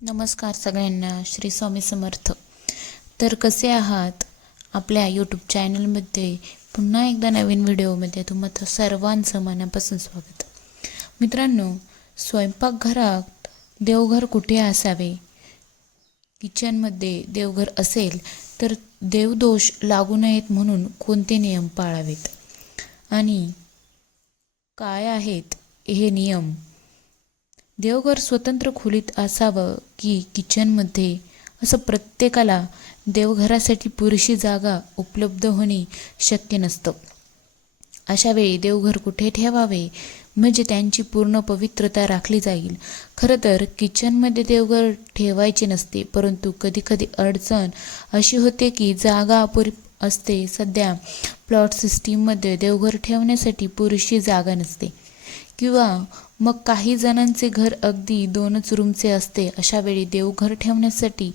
नमस्कार सगळ्यांना, श्री स्वामी समर्थ. तर कसे आहात? आपल्या यूट्यूब चॅनलमध्ये पुन्हा एकदा नवीन व्हिडिओमध्ये तुम्हाला सर्वांचं मनापासून स्वागत. मित्रांनो, स्वयंपाकघरात देवघर कुठे असावे? किचनमध्ये देवघर असेल तर देवदोष लागू नयेत म्हणून कोणते नियम पाळावेत आणि काय आहेत हे नियम? देवघर स्वतंत्र खोलीत असावं की किचनमध्ये, असं प्रत्येकाला देवघरासाठी पुरेशी जागा उपलब्ध होणे शक्य नसतं. अशा वेळी देवघर कुठे ठेवावे म्हणजे त्यांची पूर्ण पवित्रता राखली जाईल? खरं तर किचनमध्ये देवघर ठेवायचे नसते, परंतु कधीकधी अडचण अशी होते की जागा अपुरी असते. सध्या प्लॉट सिस्टीममध्ये देवघर ठेवण्यासाठी पुरेशी जागा नसते किंवा मग काही जणांचे घर अगदी 2च रूमचे असते. अशा वेळी देवघर ठेवण्यासाठी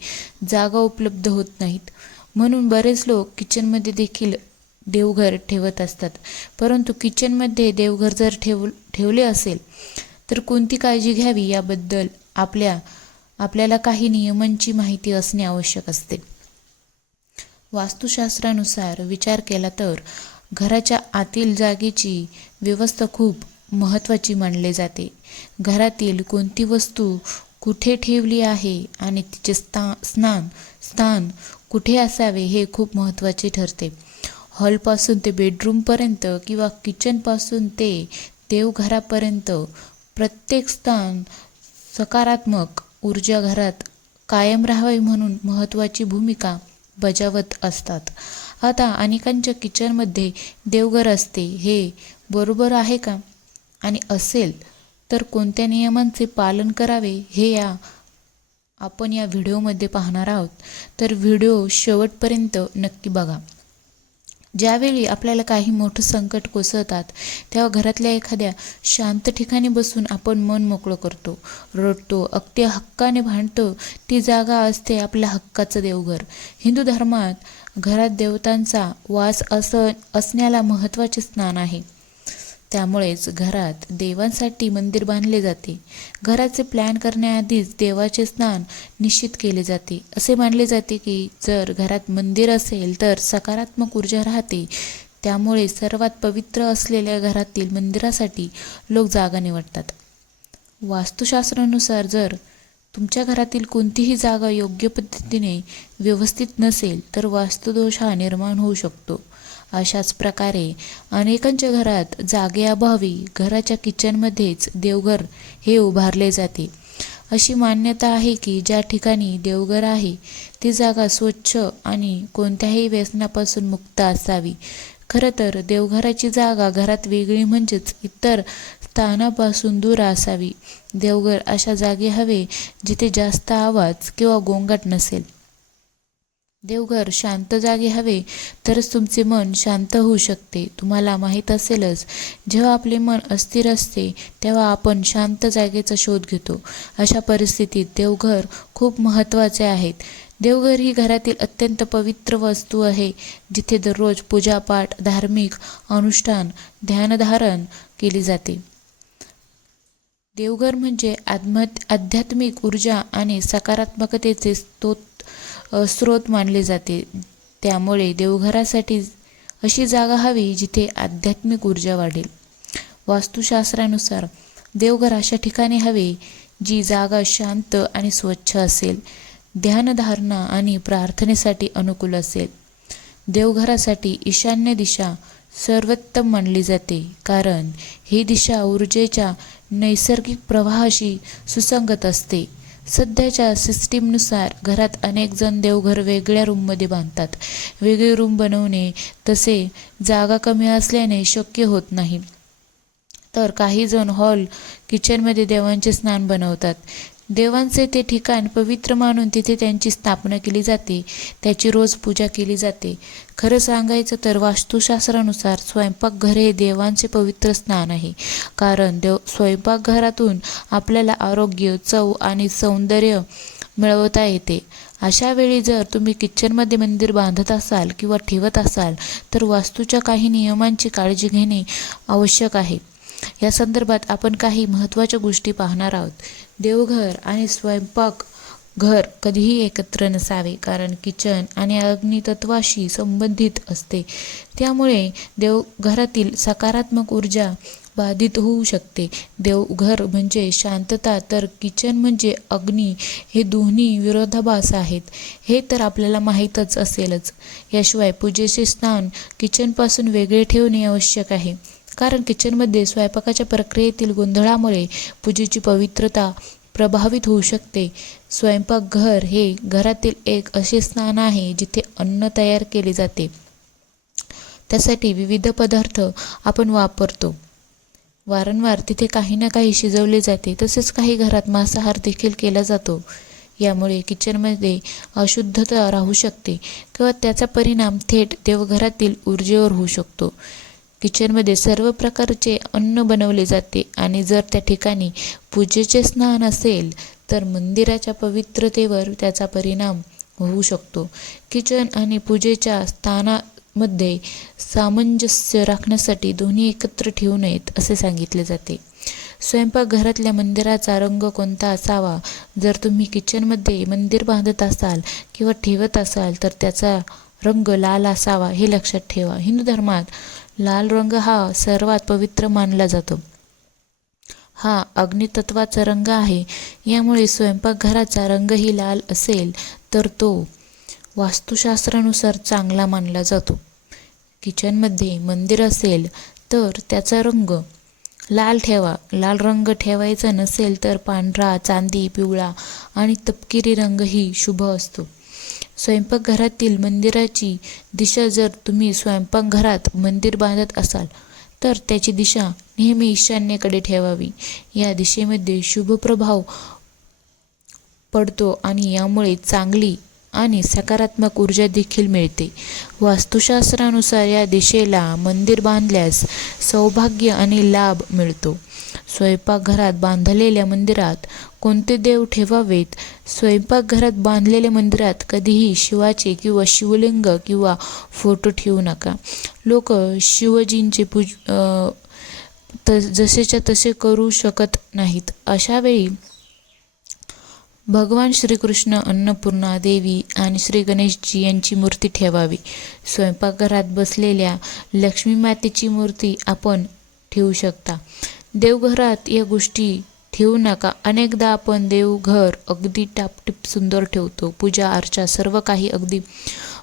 जागा उपलब्ध होत नाहीत, म्हणून बरेच लोक किचनमध्ये देखील देवघर ठेवत असतात. परंतु किचनमध्ये देवघर जर ठेवले असेल तर कोणती काळजी घ्यावी याबद्दल आपल्याला काही नियमांची माहिती असणे आवश्यक असते. वास्तुशास्त्रानुसार विचार केला तर घराच्या आतील जागेची व्यवस्था खूप महत्त्वाची मानली जाते. घरातील कोणती वस्तू कुठे ठेवली आहे आणि तिचे स्थान कुठे असावे हे खूप महत्त्वाचे ठरते. हॉलपासून ते बेडरूमपर्यंत किंवा किचनपासून ते देवघरापर्यंत प्रत्येक स्थान सकारात्मक ऊर्जा घरात कायम राहावी म्हणून महत्त्वाची भूमिका बजावत असतात. आता अनेकांच्या किचनमध्ये देवघर असते, हे बरोबर आहे का? आणि असेल तर कोणत्या नियमांचे पालन करावे हे आपण या व्हिडिओमध्ये पाहणार आहोत. तर व्हिडिओ शेवटपर्यंत नक्की बघा. ज्यावेळी आपल्याला काही मोठं संकट कोसळतात तेव्हा घरातल्या एखाद्या शांत ठिकाणी बसून आपण मन मोकळं करतो, रडतो, अगदी हक्काने भांडतो. ती जागा असते आपल्या हक्काचं देवघर. हिंदू धर्मात घरात देवतांचा वास असण्याला महत्त्वाचे स्थान आहे. त्यामुळेच घरात देवांसाठी मंदिर बांधले जाते. घराचे प्लॅन करण्याआधीच देवाचे स्थान निश्चित केले जाते. असे मानले जाते की जर घरात मंदिर असेल तर सकारात्मक ऊर्जा राहते. त्यामुळे सर्वात पवित्र असलेल्या घरातील मंदिरासाठी लोक जागा निवडतात. वास्तुशास्त्रानुसार जर तुमच्या घरातील कोणतीही जागा योग्य पद्धतीने व्यवस्थित नसेल तर वास्तुदोष हा निर्माण होऊ शकतो. अशाच प्रकारे अनेकांच्या घरात जागेअभावी घराच्या किचनमध्येच देवघर हे उभारले जाते. अशी मान्यता आहे की ज्या ठिकाणी देवघर आहे ती जागा स्वच्छ आणि कोणत्याही व्यसनापासून मुक्त असावी. खरं तर देवघराची जागा घरात वेगळी म्हणजेच इतर स्थानापासून दूर असावी. देवघर अशा जागी हवे जिथे जास्त आवाज किंवा गोंगाट नसेल. देवघर शांत जागी हवे तरच तुमचे मन शांत होऊ शकते. तुम्हाला माहीत असेलच, जेव्हा आपले मन अस्थिर असते तेव्हा आपण शांत जागेचा शोध घेतो. अशा परिस्थितीत देवघर खूप महत्त्वाचे आहेत. देवघर ही घरातील अत्यंत पवित्र वस्तू आहे, जिथे दररोज पूजापाठ, धार्मिक अनुष्ठान, ध्यानधारण केली जाते. देवघर म्हणजे आध्यात्मिक ऊर्जा आणि सकारात्मकतेचे स्रोत मानले जाते. त्यामुळे देवघरासाठी अशी जागा हवी जिथे आध्यात्मिक ऊर्जा वाढेल. वास्तुशास्त्रानुसार देवघर अशा ठिकाणी हवे जी जागा शांत आणि स्वच्छ असेल, ध्यानधारणा आणि प्रार्थनेसाठी अनुकूल असेल. देवघरासाठी ईशान्य दिशा सर्वोत्तम मानली जाते, कारण ही दिशा ऊर्जेच्या नैसर्गिक प्रवाहाशी सुसंगत असते. सध्याच्या सिस्टीमनुसार घरात अनेक जण देवघर वेगळ्या रूममध्ये बांधतात. वेगळे रूम बनवणे तसे जागा कमी असल्याने शक्य होत नाही. तर काही जण हॉल, किचनमध्ये देवांचे स्थान बनवतात. देवांचे ते ठिकाण पवित्र मानून तिथे त्यांची स्थापना केली जाते, त्याची रोज पूजा केली जाते. खरं सांगायचं तर वास्तुशास्त्रानुसार स्वयंपाकघर हे देवांचे पवित्र स्थान आहे, कारण स्वयंपाकघरातून आपल्याला आरोग्य, चव आणि सौंदर्य मिळवता येते. अशा वेळी जर तुम्ही किचनमध्ये मंदिर बांधत असाल किंवा ठेवत असाल तर वास्तूच्या काही नियमांची काळजी घेणे आवश्यक आहे. या संदर्भात आपण काही महत्त्वाच्या गोष्टी पाहणार आहोत. देवघर आणि स्वयंपाक घर कधीही एकत्र नसावे, कारण किचन आणि अग्नितत्वाशी संबंधित असते. त्यामुळे देवघरातील सकारात्मक ऊर्जा बाधित होऊ शकते. देवघर म्हणजे शांतता, तर किचन म्हणजे अग्नी. हे दोन्ही विरोधाभास आहेत, हे तर आपल्याला माहीतच असेलच. याशिवाय पूजेचे स्थान किचनपासून वेगळे ठेवणे आवश्यक आहे, कारण किचनमध्ये स्वयंपाकाच्या प्रक्रियेतील गोंधळामुळे पूजेची पवित्रता प्रभावित होऊ शकते. स्वयंपाकघर हे घरातील एक असे स्थान आहे जिथे अन्न तयार केले जाते. त्यासाठी विविध पदार्थ आपण वापरतो. वारंवार तिथे काही ना काही शिजवले जाते. तसेच काही घरात मांसाहार देखील केला जातो. यामुळे किचनमध्ये अशुद्धता राहू शकते किंवा त्याचा परिणाम थेट देवघरातील ऊर्जेवर होऊ शकतो. किचनमध्ये सर्व प्रकारचे अन्न बनवले जाते आणि जर त्या ठिकाणी पूजेचे स्थान असेल तर मंदिराच्या पवित्रतेवर त्याचा परिणाम होऊ शकतो. किचन आणि पूजेच्या स्थानामध्ये सामंजस्य राखण्यासाठी दोन्ही एकत्र ठेवू नयेत असे सांगितले जाते. स्वयंपाकघरातल्या मंदिराचा रंग कोणता असावा? जर तुम्ही किचनमध्ये मंदिर बांधत असाल किंवा ठेवत असाल तर त्याचा रंग लाल असावा, हे लक्षात ठेवा. हिंदू धर्मात लाल रंग हा सर्वात पवित्र मानला जातो. हा अग्नितत्वाचा रंग आहे. यामुळे स्वयंपाकघराचा रंगही लाल असेल तर तो वास्तुशास्त्रानुसार चांगला मानला जातो. किचनमध्ये मंदिर असेल तर त्याचा रंग लाल ठेवा. लाल रंग ठेवायचा नसेल तर पांढरा, चांदी, पिवळा आणि तपकिरी रंगही शुभ असतो. स्वयंपाकघरातील मंदिराची दिशा, जर तुम्ही स्वयंपाकघरात मंदिर बांधत असाल तर त्याची दिशा नेहमी ईशान्येकडे ठेवावी. या दिशेमध्ये शुभ प्रभाव पडतो आणि यामुळे चांगली आणि सकारात्मक ऊर्जा देखील मिळते. वास्तुशास्त्रानुसार या दिशेला मंदिर बांधल्यास सौभाग्य आणि लाभ मिळतो. स्वयंपाकघरात बांधलेल्या मंदिरात कोणते देव ठेवावेत? स्वयंपाकघरात बांधलेल्या मंदिरात कधीही शिवाचे किंवा शिवलिंग किंवा फोटो ठेवू नका. लोक शिवजींचे जसेच्या तसे करू शकत नाहीत. अशा वेळी भगवान श्रीकृष्ण, अन्नपूर्णा देवी आणि श्री गणेशजी यांची मूर्ती ठेवावी. स्वयंपाकघरात बसलेल्या लक्ष्मी मातेची मूर्ती आपण ठेवू शकता. देवघरात या गोष्टी ठेवू नका. अनेकदा आपण देवघर अगदी टापटीप सुंदर ठेवतो, पूजा अर्चा सर्व काही अगदी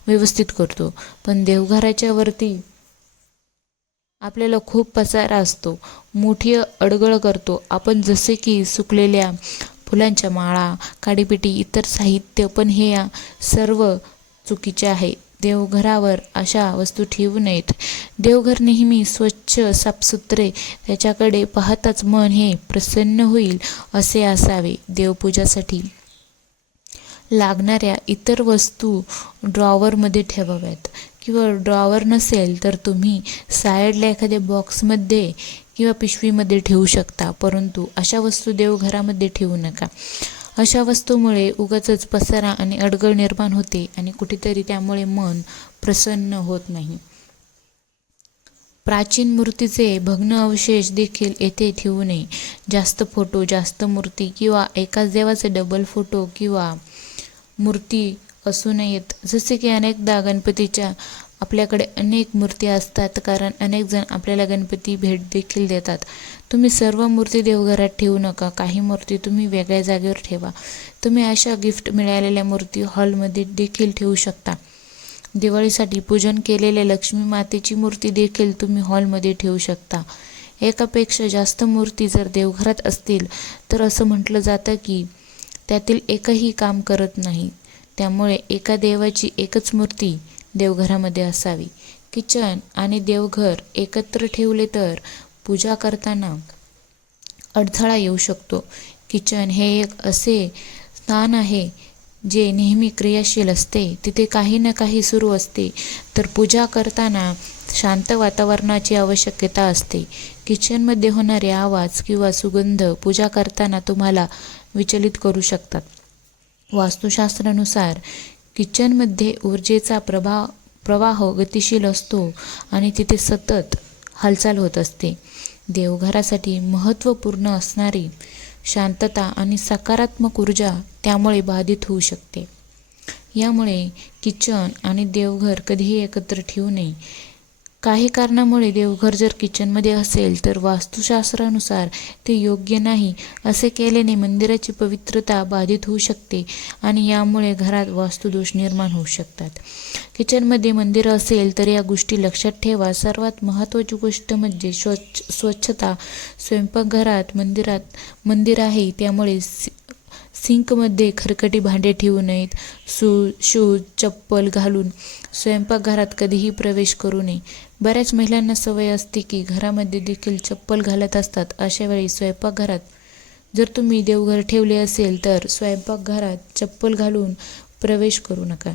व्यवस्थित करतो, पण देवघराच्या वरती आपल्याला खूप पसारा असतो, मोठी अडगळ करतो आपण, जसे की सुकलेल्या फुलांच्या माळा, काडीपेटी, इतर साहित्य. पण हे सर्व चुकीचे आहे. देवघरावर अशा वस्तू ठेवू नयेत. देवघर नेहमी स्वच्छ, साफसुथरे, त्याच्याकडे पाहताच मन हे प्रसन्न होईल असे असावे. देवपूजासाठी लागणाऱ्या इतर वस्तू ड्रॉवरमध्ये ठेवाव्यात किंवा ड्रॉवर नसेल तर तुम्ही साईडला एखाद्या बॉक्समध्ये किंवा पिशवीमध्ये ठेवू शकता, परंतु अशा वस्तू देवघरामध्ये ठेवू नका. अशा वस्तूमुळे उगाचच पसारा आणि अडगळ निर्माण होते आणि कुठेतरी त्यामुळे मन प्रसन्न होत नाही. प्राचीन मूर्तीचे भग्न अवशेष देखील येथे ठेवू नये. जास्त फोटो, जास्त मूर्ती किंवा एकाच देवाचे डबल फोटो किंवा मूर्ती असू नयेत. जसे की अनेकदा गणपतीच्या आपल्याकडे अनेक मूर्ती असतात, कारण अनेक जण आपल्याला गणपती भेट देखील देतात. तुम्ही सर्व मूर्ती देवघरात ठेवू नका. काही मूर्ती तुम्ही वेगळ्या जागेवर ठेवा. तुम्ही अशा गिफ्ट मिळालेल्या मूर्ती हॉलमध्ये देखील ठेवू शकता. दिवाळीसाठी पूजन केलेल्या लक्ष्मी मातेची मूर्ती देखील तुम्ही हॉलमध्ये ठेवू शकता. एकापेक्षा जास्त मूर्ती जर देवघरात असतील तर असं म्हटलं जातं की त्यातील एकही काम करत नाही. त्यामुळे एका देवाची एकच मूर्ती देवघरामध्ये असावी. किचन आणि देवघर एकत्र ठेवले तर पूजा करताना अडथळा येऊ शकतो. किचन हे एक असे स्थान आहे जे नेहमी क्रियाशील असते. तिथे काही ना काही सुरू असते, तर पूजा करताना शांत वातावरणाची आवश्यकता असते. किचनमध्ये होणारे आवाज किंवा सुगंध पूजा करताना तुम्हाला विचलित करू शकतात. वास्तुशास्त्रानुसार किचनमध्ये ऊर्जेचा प्रवाह गतिशील असतो आणि तिथे सतत हालचाल होत असते. देवघरासाठी महत्त्वपूर्ण असणारी शांतता आणि सकारात्मक ऊर्जा त्यामुळे बाधित होऊ शकते. यामुळे किचन आणि देवघर कधीही एकत्र ठेवू नये. काही कारणामुळे देवघर जर किचनमध्ये असेल तर वास्तुशास्त्रानुसार ते योग्य नाही. असे केल्याने मंदिराची पवित्रता बाधित होऊ शकते आणि यामुळे घरात वास्तुदोष निर्माण होऊ शकतात. किचनमध्ये मंदिर असेल तर या गोष्टी लक्षात ठेवा. सर्वात महत्त्वाची गोष्ट म्हणजे स्वच्छता. स्वयंपाकघरात मंदिर आहे त्यामुळे सिंकमध्ये खरकटी भांडे ठेवू नयेत. शूज चप्पल घालून स्वयंपाकघरात कधीही प्रवेश करू नये. बऱ्याच महिलांना सवय असते की घरामध्ये देखील चप्पल घालत असतात. अशा वेळी स्वयंपाकघरात जर तुम्ही देवघर ठेवले असेल तर स्वयंपाकघरात चप्पल घालून प्रवेश करू नका.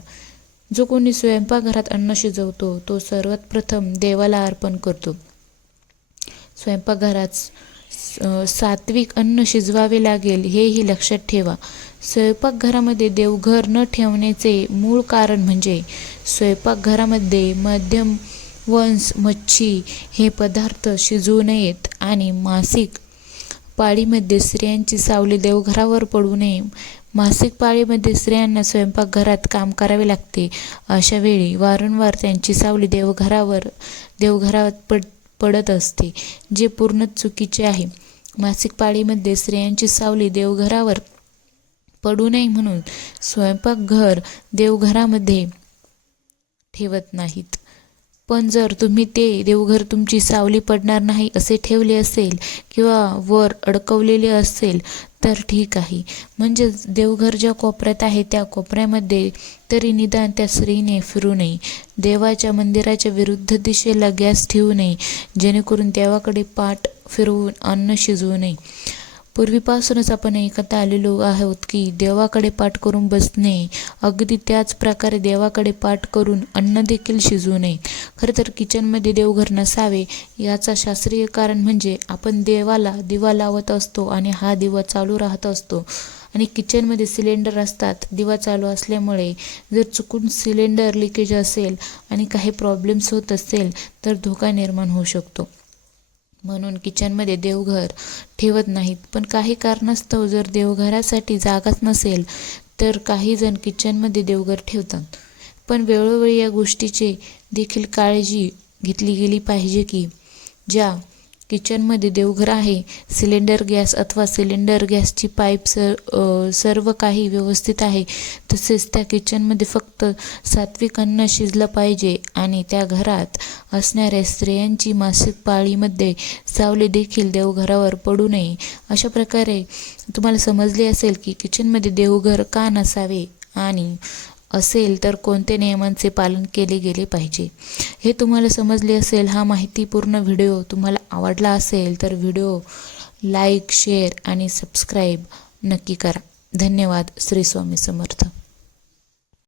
जो कोणी स्वयंपाकघरात अन्न शिजवतो तो सर्वात प्रथम देवाला अर्पण करतो. स्वयंपाकघरात सात्विक अन्न शिजवावे लागेल हेही लक्षात ठेवा. स्वयंपाकघरामध्ये देवघर न ठेवण्याचे मूळ कारण म्हणजे स्वयंपाकघरामध्ये मध्यम वंश मच्छी हे पदार्थ शिजवू नयेत आणि मासिक पाळीमध्ये स्त्रियांची सावली देवघरावर पडू नये. मासिक पाळीमध्ये स्त्रियांना स्वयंपाकघरात काम करावे लागते. अशा वेळी वारंवार त्यांची सावली देवघरात पडत असते, जे पूर्णच चुकीचे आहे. मासिक पाळीमध्ये स्त्रियांची सावली देवघरावर पडू नये म्हणून स्वयंपाकघर देवघरामध्ये ठेवत नाहीत. पण जर तुम्ही ते देवघर तुमची सावली पडणार नाही असे ठेवले असेल किंवा वर अडकवलेले असेल तर ठीक आहे. म्हणजे देवघर ज्या कोपऱ्यात आहे त्या कोपऱ्यामध्ये तरी निदान त्या स्त्रीने फिरू नये. देवाच्या मंदिराच्या विरुद्ध दिशेला गॅस ठेवू नये, जेणेकरून देवाकडे पाठ फिरवून अन्न शिजवू नये. पूर्वीपासूनच आपण ऐकत आलेलो आहोत की देवाकडे पाठ करून बसणे, अगदी त्याच प्रकारे देवाकडे पाठ करून अन्न देखील शिजवू नये. खरं तर किचनमध्ये देवघर नसावे याचा शास्त्रीय कारण म्हणजे आपण देवाला दिवा लावत असतो आणि हा दिवा चालू राहत असतो आणि किचनमध्ये सिलेंडर असतात. दिवा चालू असल्यामुळे जर चुकून सिलेंडर लिकेज असेल आणि काही प्रॉब्लेम्स होत असेल तर धोका निर्माण होऊ शकतो. म्हणून किचनमध्ये देवघर ठेवत नाहीत. पण काही कारणास्तव जर देवघरासाठी जागाच नसेल तर काही जण किचनमध्ये देवघर ठेवतात. पण वेळोवेळी या गोष्टीची देखील काळजी घेतली गेली पाहिजे की ज्या किचनमध्ये देवघर आहे, सिलेंडर गॅस अथवा सिलेंडर गॅसची पाईप सर्व काही व्यवस्थित आहे. तसेच त्या किचनमध्ये फक्त सात्विक अन्न शिजलं पाहिजे आणि त्या घरात असणाऱ्या स्त्रियांची मासिक पाळीमध्ये सावली देखील देवघरावर पडू नये. अशा प्रकारे तुम्हाला समजले असेल की किचनमध्ये देवघर का नसावे आणि असेल तर कोणत्या नियमांचे पालन केले गेले पाहिजे हे तुम्हाला समजले असेल. हा माहितीपूर्ण व्हिडिओ तुम्हाला आवडला असेल तर व्हिडिओ लाईक, शेअर आणि सबस्क्राईब नक्की करा. धन्यवाद. श्री स्वामी समर्थ.